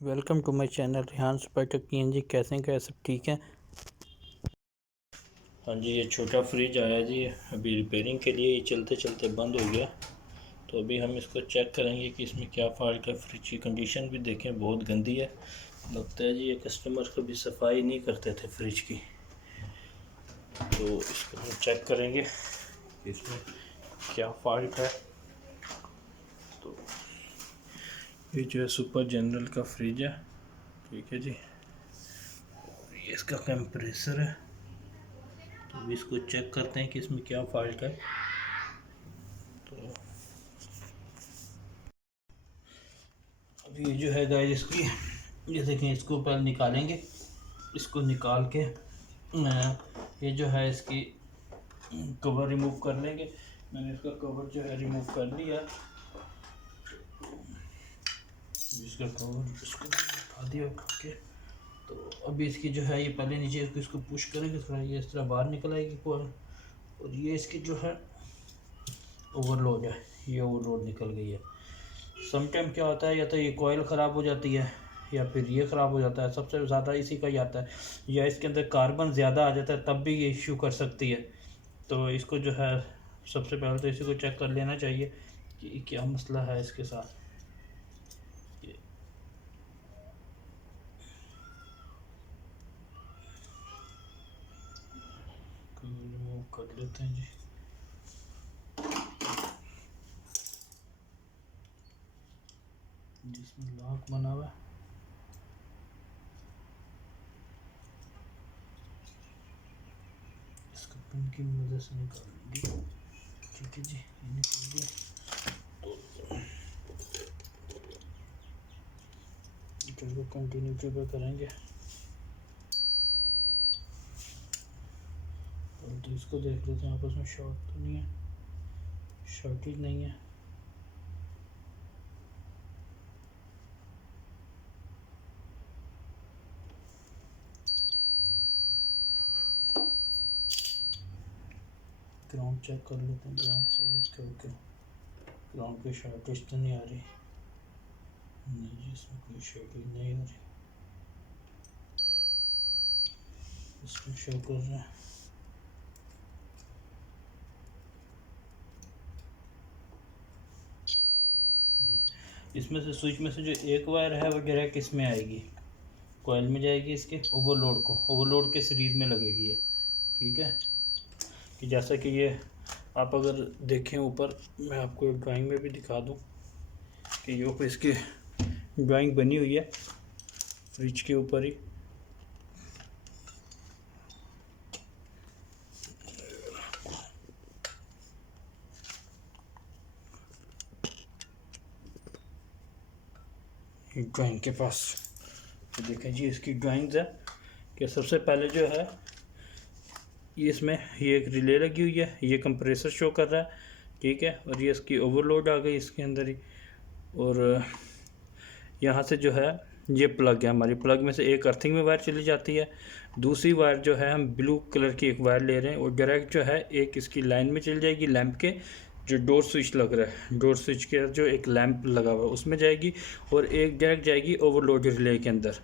Welcome to my channel Rehan super tech PNG। कैसे हैं? क्या सब ठीक है? हाँ जी, ये छोटा फ्रिज आया जी, अभी रिपेयरिंग के लिए ये चलते चलते बंद हो गया। तो अभी हम इसको चेक करेंगे कि इसमें क्या फॉल्ट है। फ्रिज की कंडीशन भी देखें, बहुत गंदी है। लगता है जी ये कस्टमर कभी सफाई नहीं करते थे फ्रिज की। तो इसको हम चेक करेंगे कि इसमें क्या फॉल्ट है। तो ये जो है सुपर जनरल का फ्रिज है, ठीक है जी। ये इसका कंप्रेसर है। तो अभी इसको चेक करते हैं कि इसमें क्या फॉल्ट है। तो अभी ये जो है गाइस इसकी, ये देखें, इसको पहले निकालेंगे। इसको निकाल के ये जो है इसकी कवर रिमूव कर लेंगे। मैंने इसका कवर जो है रिमूव कर लिया। इसका कवर इसको उठा दिया उठा के। तो अभी इसकी जो है ये पहले नीचे इसको पुश करेंगे, थोड़ा ये इस तरह बाहर निकल आएगी कोयल। और ये इसकी जो है ओवरलोड है, ये ओवरलोड निकल गई है। सम टाइम क्या होता है, या तो ये कोयल ख़राब हो जाती है या फिर ये ख़राब हो जाता है। सबसे ज़्यादा इसी का ही आता है, या इसके अंदर कार्बन ज़्यादा आ जाता है, तब भी ये इश्यू कर सकती है। तो इसको जो है सबसे पहले तो इसी को चेक कर लेना चाहिए कि क्या मसला है इसके साथ। रिमूव कर लेते हैं जी। जिसमें लॉक बना हुआ है, इसको पिन की मदद से निकालेंगे। ठीक है जी, ये निकल गया। तो इसको कंटिन्यूटी पे करेंगे। तो इसको देख लेते हैं आपस में शॉर्ट तो नहीं है, शॉर्टेज नहीं है। ग्राउंड चेक कर लेते हैं, ग्राउंड से इसके ओके। ग्राउंड की शॉर्टेज तो नहीं आ रही, नहीं जी, इसमें कोई शॉर्टेज नहीं आ रही। इसमें शो कर रहा है। इसमें से स्विच में से जो एक वायर है वो डायरेक्ट इसमें आएगी, कॉइल में जाएगी, इसके ओवरलोड के सीरीज़ में लगेगी ये। ठीक है कि जैसा कि ये आप अगर देखें ऊपर, मैं आपको ड्राइंग में भी दिखा दूं कि ये ऊपर इसकी ड्राइंग बनी हुई है फ्रिज के ऊपर ही। ड्राइंग के पास तो देखें जी, इसकी ड्राइंग्स है कि सबसे पहले जो है ये इसमें ये एक रिले लगी हुई है, ये कंप्रेसर शो कर रहा है। ठीक है, और ये इसकी ओवरलोड आ गई इसके अंदर ही। और यहाँ से जो है ये प्लग है, हमारी प्लग में से एक अर्थिंग में वायर चली जाती है, दूसरी वायर जो है हम ब्लू कलर की एक वायर ले रहे हैं और डायरेक्ट जो है एक इसकी लाइन में चली जाएगी, लैंप के जो डोर स्विच लग रहा है, डोर स्विच के जो एक लैंप लगा हुआ है उसमें जाएगी। और एक डायरेक्ट जाएगी ओवरलोड रिले के अंदर,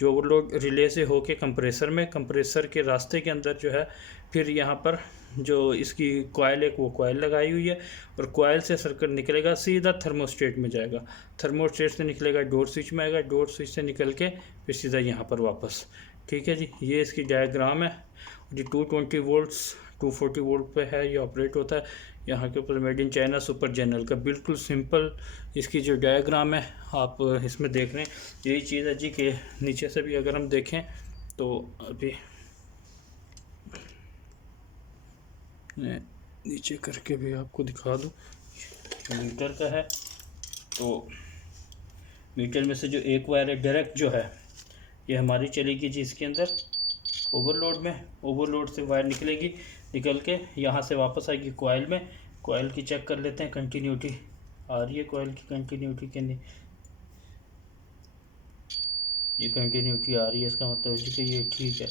जो ओवरलोड रिले से होके कंप्रेसर में, कंप्रेसर के रास्ते के अंदर जो है फिर यहाँ पर जो इसकी कॉयल एक वो कॉयल लगाई हुई है। और कॉयल से सर्किट निकलेगा सीधा थर्मोस्टेट में जाएगा, थर्मोस्टेट से निकलेगा डोर स्विच में आएगा, डोर स्विच से निकल के फिर सीधा यहाँ पर वापस। ठीक है जी, ये इसकी डायग्राम है। ये 220 वोल्ट्स 240 वोल्ट पे है ये ऑपरेट होता है। यहाँ के ऊपर made in China super general का बिल्कुल सिंपल इसकी जो डायग्राम है आप इसमें देख रहे हैं। यही चीज़ है जी कि नीचे से भी अगर हम देखें तो अभी मैं नीचे करके भी आपको दिखा दूँ, मीटर का है। तो मीटर में से जो एक वायर है डायरेक्ट जो है ये हमारी चलेगी जी इसके अंदर ओवरलोड में, ओवरलोड से वायर निकलेगी, निकल के यहाँ से वापस आएगी कॉइल में। कॉइल की चेक कर लेते हैं कंटिन्यूटी आ रही है कॉइल की कंटिन्यूटी के नहीं, ये कंटिन्यूटी आ रही है, इसका मतलब है कि ये ठीक है।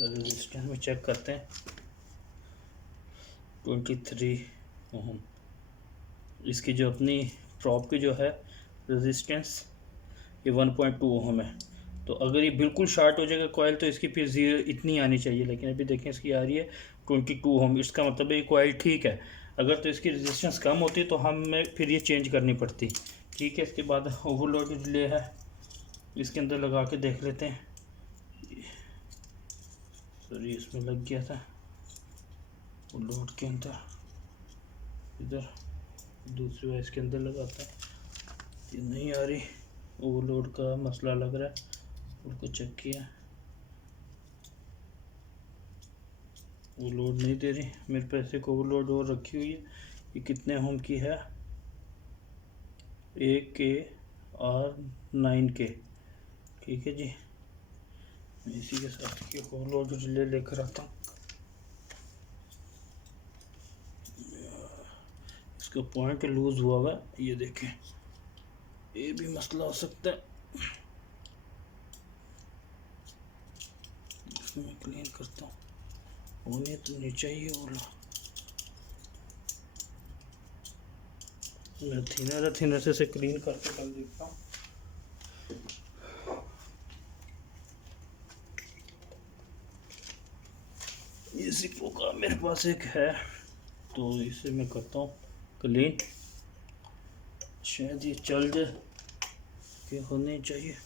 रेजिस्टेंस में चेक करते हैं 23 ओम। इसकी जो अपनी प्रॉप की जो है रेजिस्टेंस ये 1.2 ओम है। तो अगर ये बिल्कुल शार्ट हो जाएगा कॉयल तो इसकी फिर जीरो इतनी आनी चाहिए, लेकिन अभी देखें इसकी आ रही है 22 ओम। इसका मतलब ये कॉयल ठीक है। अगर तो इसकी रेजिस्टेंस कम होती तो हमें फिर ये चेंज करनी पड़ती। ठीक है, इसके बाद ओवरलोड रिले है, इसके अंदर लगा के देख लेते हैं। सॉरी, इसमें लग गया था लोड के अंदर, इधर दूसरी वाइस के अंदर लगाता है, ये नहीं आ रही। ओवरलोड का मसला लग रहा है, उसको चेक किया, वो लोड नहीं दे रही। मेरे पास एक ओवरलोड और रखी हुई है, ये कितने ओम की है, 1K और 9K। ठीक है जी, मैं इसी के साथ ये ओवरलोड रिले लेकर आता हूँ। इसका पॉइंट लूज हुआ हुआ, ये देखें, ये भी मसला हो सकता है। इसको मैं क्लीन करता हूँ, होने तो नहीं चाहिए वाला। मैं थिनर से क्लीन करके कर देखता हूँ। ये सिप्पो का मेरे पास एक है, तो इसे मैं करता हूँ क्लीन, शायद ये चल जाए, कि होने चाहिए।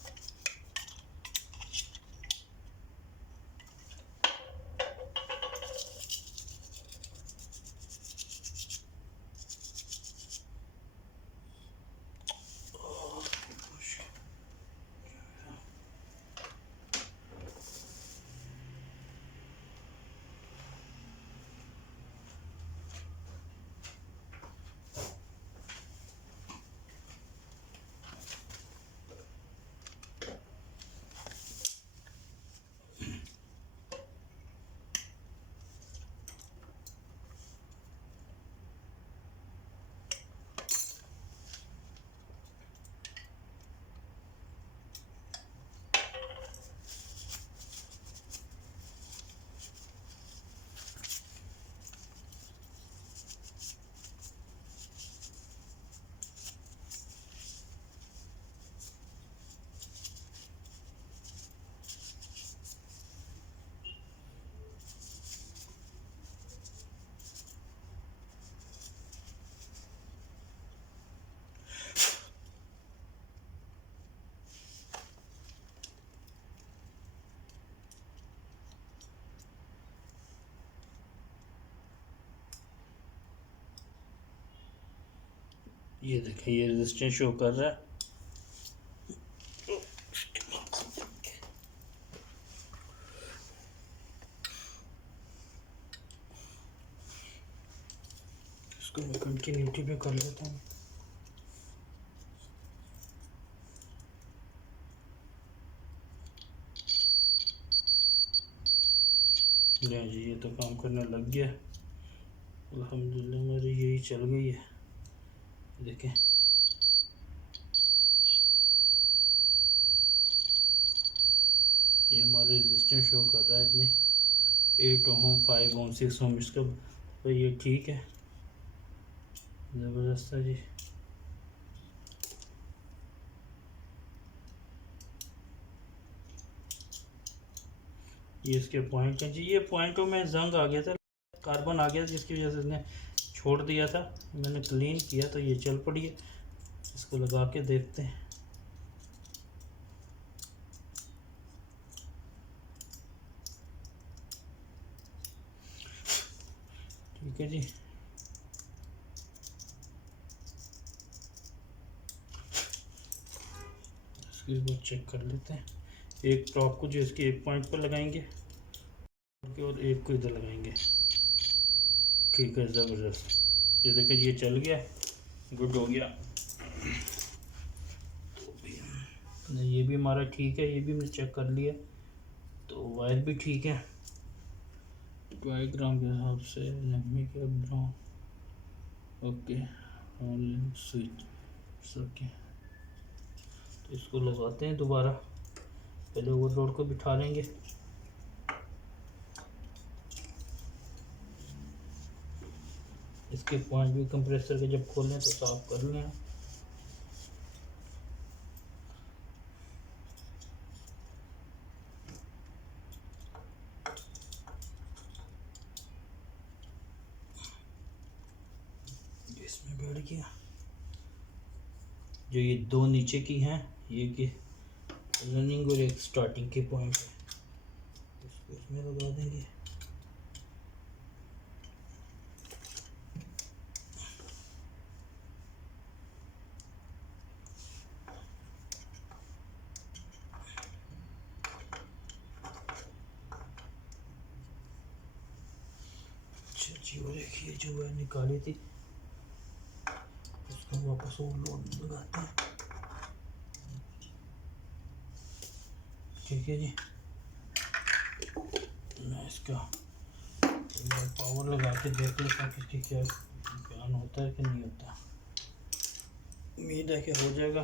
ये देखें, ये रेजिस्टेंस शो कर रहा है। इसको मैं कंटिन्यूटी पे कर लेता हूँ। जी, ये तो काम करने लग गया, अल्हम्दुलिल्लाह मेरी यही चल गई है। देखें, ये हमारा रेजिस्टेंस शो कर रहा है इतने 8 ओम, 5 ओम, 6 ओम। इसका तो ये ठीक है, ज़बरदस्त है जी। ये इसके पॉइंट हैं जी, ये पॉइंटों में जंग आ गया था, कार्बन आ गया था, जिसकी वजह से इसने छोड़ दिया था। मैंने क्लीन किया तो ये चल पड़ी है। इसको लगा के देखते हैं। ठीक है जी, इसके बाद चेक कर लेते हैं। एक टॉप को जो इसके एक पॉइंट पर लगाएंगे और एक को इधर लगाएंगे। ठीक है, ज़बरदस्त। ये देखिए, ये चल गया, गुड हो गया। ये भी हमारा ठीक है, ये भी मैंने चेक कर लिया, तो वायर भी ठीक है। डायग्राम के हिसाब से ग्राम, ओके, स्विच ओके। तो इसको लगाते हैं दोबारा, पहले ओवरलोड को बिठा लेंगे। इसके पॉइंट भी कंप्रेसर के जब खोलें तो साफ कर लें। इसमें बैठ गया। जो ये दो नीचे की हैं ये कि रनिंग और एक स्टार्टिंग के पॉइंट है, इसको इसमें लगा देंगे। अच्छा जी, और देखिए जो है निकाली थी उसको वापस वो लोड लगाते हैं। ठीक है जी, मैं इसका पावर लगा के देख लेता हूँ किसकी क्या बयान होता है कि नहीं होता। उम्मीद है कि हो जाएगा,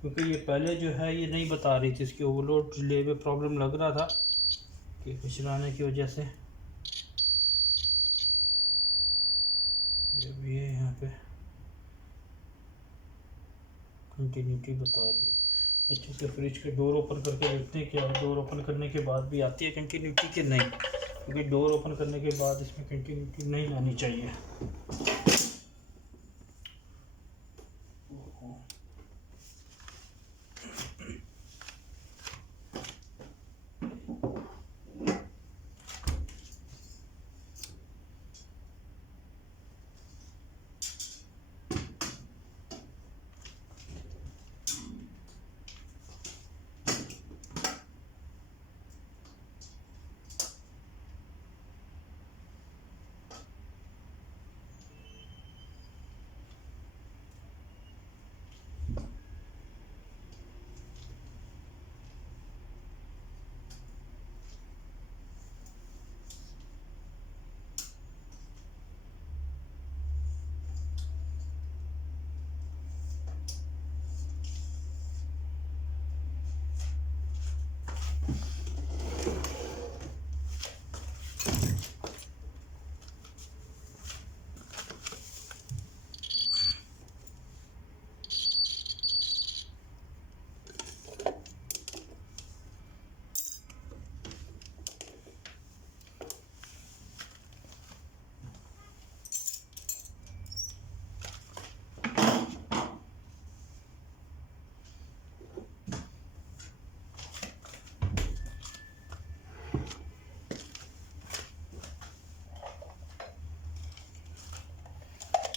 क्योंकि ये पहले जो है ये नहीं बता रही थी, इसकी ओवरलोड रिले में प्रॉब्लम लग रहा था कि फिसलाने की वजह से। जब ये यहाँ पे कंटिन्यूटी बता रही है। अच्छे से फ्रिज के डोर ओपन करके देखते हैं क्या डोर ओपन करने के बाद भी आती है कंटिन्यूटी कि नहीं, क्योंकि डोर ओपन करने के बाद इसमें कंटिन्यूटी नहीं आनी चाहिए।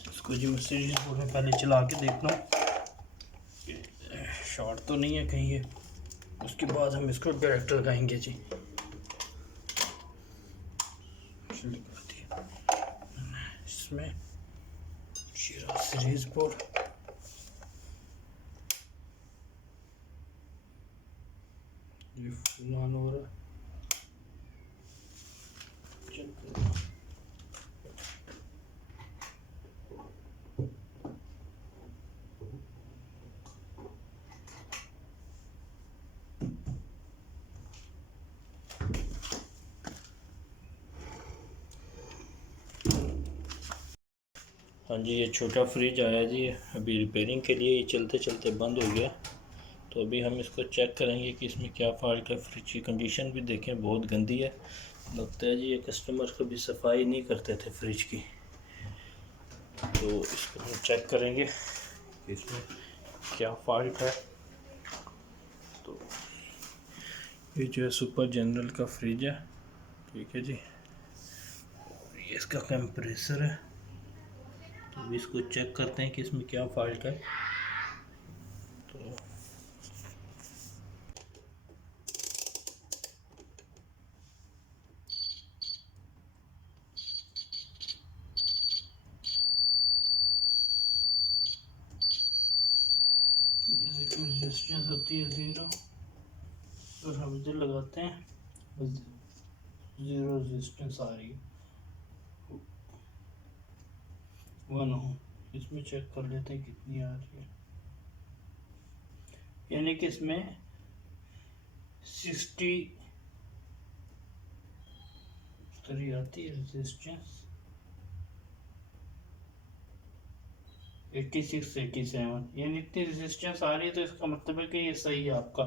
इसको जी मैं सीरीज बोर्ड में पहले चला के देखता हूँ शॉर्ट तो नहीं है कहीं ये, उसके बाद हम इसको डायरेक्ट लगाएंगे जी। इसमें सीरीज बोर्ड ये फुल ऑन हो रहा है। हाँ जी, ये छोटा फ्रिज आया जी अभी रिपेयरिंग के लिए, ये चलते चलते बंद हो गया, तो अभी हम इसको चेक करेंगे कि इसमें क्या फॉल्ट है। फ्रिज की कंडीशन भी देखें बहुत गंदी है, लगता है जी ये कस्टमर कभी सफाई नहीं करते थे फ्रिज की। तो इसको हम चेक करेंगे कि इसमें क्या फॉल्ट है। तो ये जो है सुपर जनरल का फ्रिज है, ठीक है जी, और ये इसका कंप्रेसर है। तो इसको चेक करते हैं कि इसमें क्या फॉल्ट है। तो रेजिस्टेंस होती है 0, और हम इधर लगाते हैं 0 रेजिस्टेंस आ रही है 1 ओम। इसमें चेक कर लेते हैं कितनी आ रही है, यानी कि इसमें 63 आती है रेजिस्टेंस, 86 87 यानी इतनी रेजिस्टेंस आ रही है। तो इसका मतलब है कि ये सही है आपका,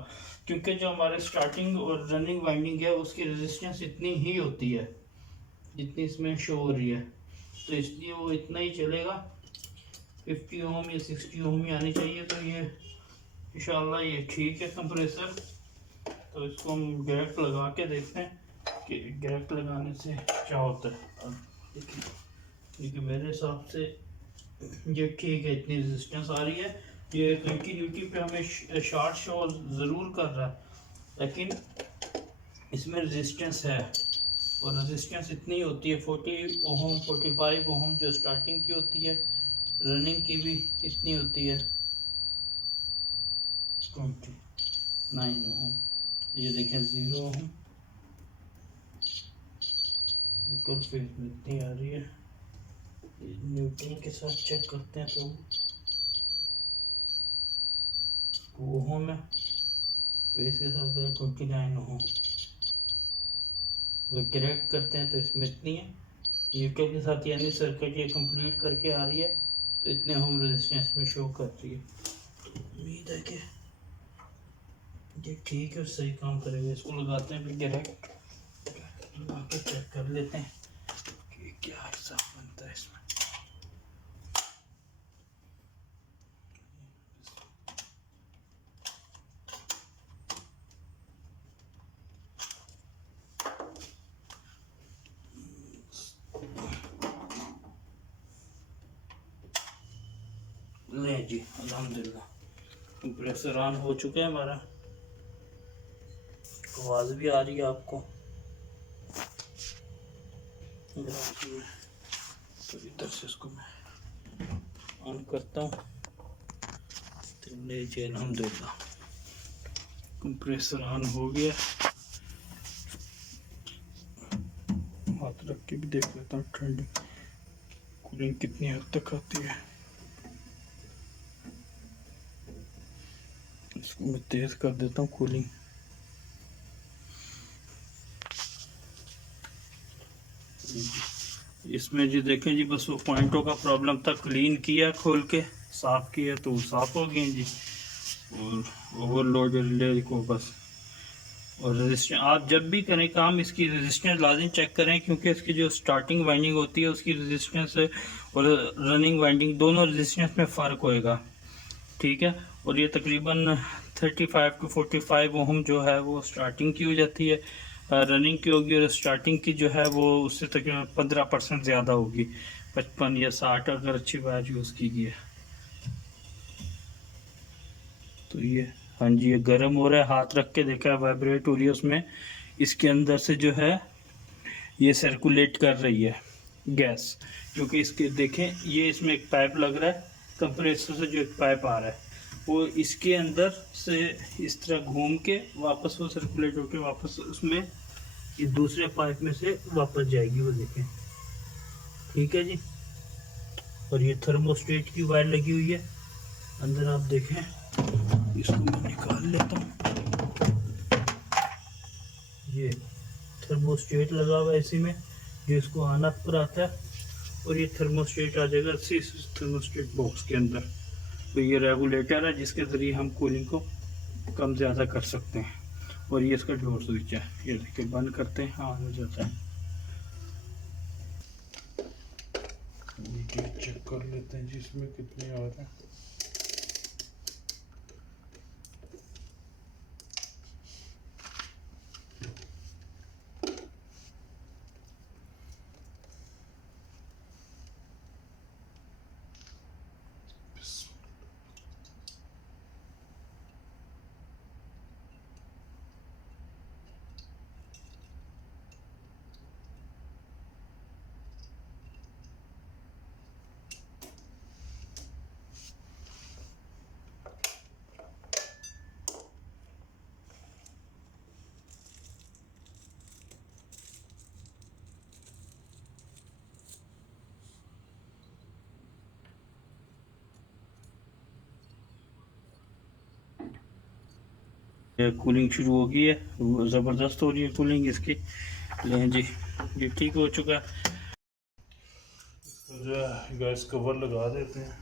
क्योंकि जो हमारे स्टार्टिंग और रनिंग वाइंडिंग है उसकी रेजिस्टेंस इतनी ही होती है जितनी इसमें शो हो रही है, तो इसलिए वो इतना ही चलेगा। 50 ओम या 60 ओम ही आनी चाहिए। तो ये इंशाल्लाह ये ठीक है कंप्रेसर। तो इसको हम डायरेक्ट लगा के देखते हैं कि डायरेक्ट लगाने से क्या होता है। अब देखिए, क्योंकि मेरे हिसाब से ये ठीक है, इतनी रेजिस्टेंस आ रही है। ये कंटिन्यूटी पे हमें शॉर्ट शो ज़रूर कर रहा है, लेकिन इसमें रेजिस्टेंस है। और रेजिस्टेंस इतनी होती है 40 ओम 45 ओम जो स्टार्टिंग की होती है, रनिंग की भी इतनी होती है 29 ओम। ये देखें 0 ओम बिल्कुल फेज में इतनी आ रही है। न्यूटन के साथ चेक करते हैं तो वो ओम है, फेज के साथ 29 ओम। अगर करेक्ट करते हैं तो इसमें इतनी है। न्यूट्रल के साथ यानी सर्किट ये कंप्लीट करके आ रही है तो इतने होम रेजिस्टेंस में शो कर रही है। तो उम्मीद है कि ये ठीक है, सही काम करेगा। इसको लगाते हैं फिर डायरेक्ट लगा के चेक कर लेते हैं कि क्या हिसाब बनता है इसमें। नहीं जी, अल्हम्दुलिल्लाह कंप्रेसर ऑन हो चुका है हमारा। आवाज़ भी आ रही है आपको। तो इधर से इसको मैं ऑन करता हूँ। तो ले जी अल्हम्दुलिल्लाह कंप्रेसर ऑन हो गया। हाथ रख के भी देख लेता हूँ ठंडी कूलिंग कितनी हद तक आती है। इसको मैं तेज़ कर देता हूँ कूलिंग। इसमें जी देखें जी, बस वो पॉइंटों का प्रॉब्लम था, क्लीन किया खोल के साफ़ किया तो साफ़ हो गए जी। और ओवरलोड रिले को बस। और रेजिस्टेंस आप जब भी करें काम, इसकी रेजिस्टेंस लाजिम चेक करें, क्योंकि इसकी जो स्टार्टिंग वाइंडिंग होती है उसकी रेजिस्टेंस और रनिंग वाइंडिंग दोनों रेजिस्टेंस में फ़र्क होएगा, ठीक है। और ये तकरीबन 35 टू 45 ओम जो है वो स्टार्टिंग की हो जाती है, रनिंग की होगी। और स्टार्टिंग की जो है वो उससे तकरीबन 15% ज़्यादा होगी, 55 या 60 अगर अच्छी वायर यूज़ की गई है। तो ये हाँ जी, ये गर्म हो रहा है, हाथ रख के देखा है वाइब्रेट हो रही है उसमें। इसके अंदर से जो है ये सर्कुलेट कर रही है गैस, क्योंकि इसके देखें ये इसमें एक पाइप लग रहा है, कंप्रेसर से जो एक पाइप आ रहा है वो इसके अंदर से इस तरह घूम के वापस वो सर्कुलेट होके वापस उसमें इस दूसरे पाइप में से वापस जाएगी, वो देखें, ठीक है जी। और ये थर्मोस्टेट की वायर लगी हुई है अंदर, आप देखें। इसको मैं निकाल लेता हूँ। ये थर्मोस्टेट लगा हुआ है इसी में, जो इसको ऑन ऑफ पर आता है। और ये थर्मोस्टेट आ जाएगा इसी थर्मोस्टेट बॉक्स के अंदर। तो ये रेगुलेटर है जिसके ज़रिए हम कूलिंग को कम ज़्यादा कर सकते हैं। और ये इसका डोर स्विच है, ये देखिए बंद करते हैं, ऑन हो जाता है। ये चेक कर लेते हैं जिसमें कितने आ रहे हैं। कूलिंग शुरू हो गई है, ज़बरदस्त हो रही है कूलिंग इसकी। लें जी, ये ठीक हो चुका है। तो जो है गैस कवर लगा देते हैं।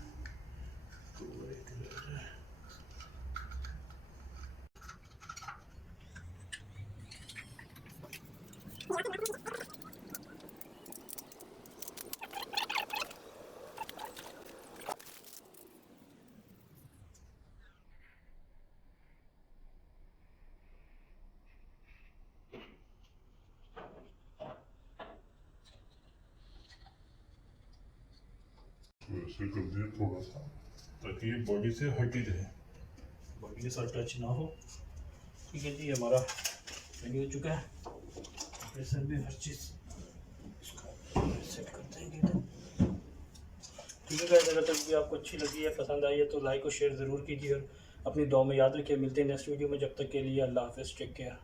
ऐसे कर दिया थोड़ा सा ताकि ये बॉडी से हट ही रहे, बॉडी के साथ टच ना हो। ठीक है जी, हमारा रेडी हो चुका है। कंप्रेसर भी हर चीज़ इसको सेट कर देंगे। ठीक है गाइस, अगर तक भी आपको अच्छी लगी है, पसंद आई है तो लाइक और शेयर ज़रूर कीजिए और अपनी दुआ में याद रखिए। मिलते हैं नेक्स्ट वीडियो में, जब तक के लिए अल्लाह हाफ़िज़, टेक केयर।